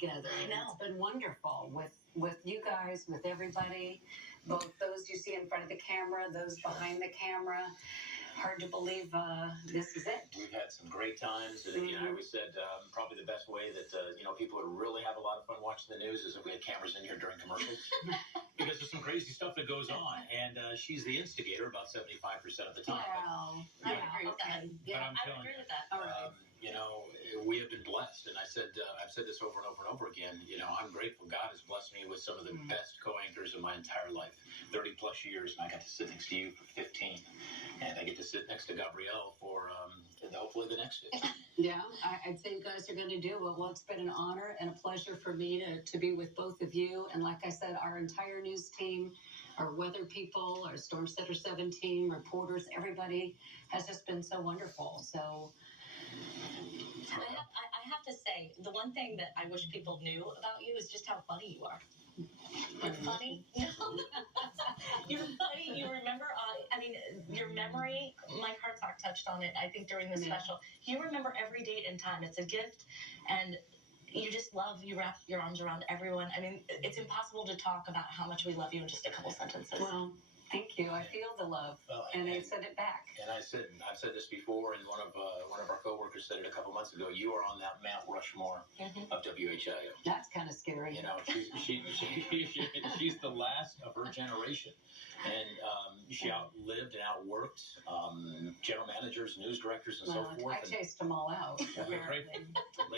together. I know. It's been wonderful with you guys, with everybody, both those you see in front of the camera, those behind the camera. Hard to believe this is it. We've had some great times. And, I always said probably the best way that people would really have a lot of fun watching the news is if we had cameras in here during commercials. Because there's some crazy stuff that goes on. And she's the instigator about 75% of the time. Wow. I would agree with that. Yeah. I would agree with that. All right. We have been blessed, and I've said this over and over and over again. I'm grateful. God has blessed me with some of the best co-anchors in my entire life, 30 plus years, and I got to sit next to you for 15, and I get to sit next to Gabrielle for hopefully the next 15. Yeah, I'd say you guys are going to do well. It's been an honor and a pleasure for me to be with both of you, and like I said, our entire news team, our weather people, our Storm Center 7 team, reporters, everybody has just been so wonderful. So. I have to say, the one thing that I wish people knew about you is just how funny you are. You're funny. You're funny. You remember, your memory, Mike Hartsock touched on it, I think, during the special. You remember every date and time. It's a gift, and you just you wrap your arms around everyone. I mean, it's impossible to talk about how much we love you in just a couple sentences. Well, thank you. I feel the love, and I said it back. And I've said this before, and one of our coworkers said it a couple months ago. You are on that Mount Rushmore of WHIO. That's kind of scary. She's the last of her generation, and she outlived and outworked general managers, news directors, and so forth. I chased them all out. We're grateful.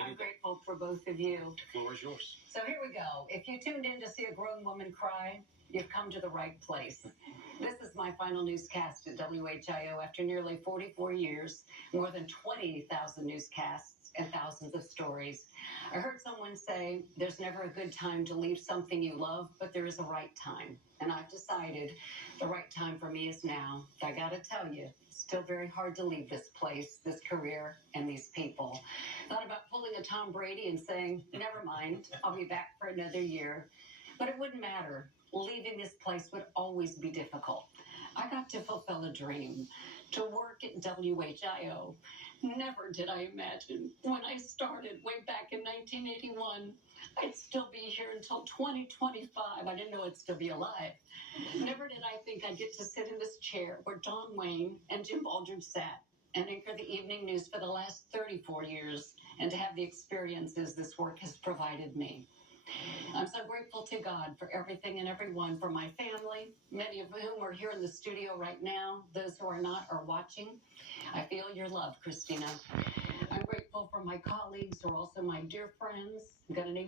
I'm grateful for both of you. The floor is yours. So here we go. If you tuned in to see a grown woman cry, you've come to the right place. This is my final newscast at WHIO after nearly 44 years, more than 20,000 newscasts, and thousands of stories. I heard someone say, there's never a good time to leave something you love, but there is a right time. And I've decided the right time for me is now. I gotta tell you, it's still very hard to leave this place, this career, and these people. Thought about pulling a Tom Brady and saying, never mind, I'll be back for another year. But it wouldn't matter. Leaving this place would always be difficult. I got to fulfill a dream, to work at WHIO. Never did I imagine when I started way back in 1981, I'd still be here until 2025. I didn't know I'd still be alive. Never did I think I'd get to sit in this chair where Don Wayne and Jim Baldridge sat and anchor the evening news for the last 34 years and to have the experiences this work has provided me. I'm so grateful to God for everything and everyone, for my family, many of whom are here in the studio right now. Those who are not are watching. I feel your love, Christina. I'm grateful for my colleagues who are also my dear friends. I'm going to name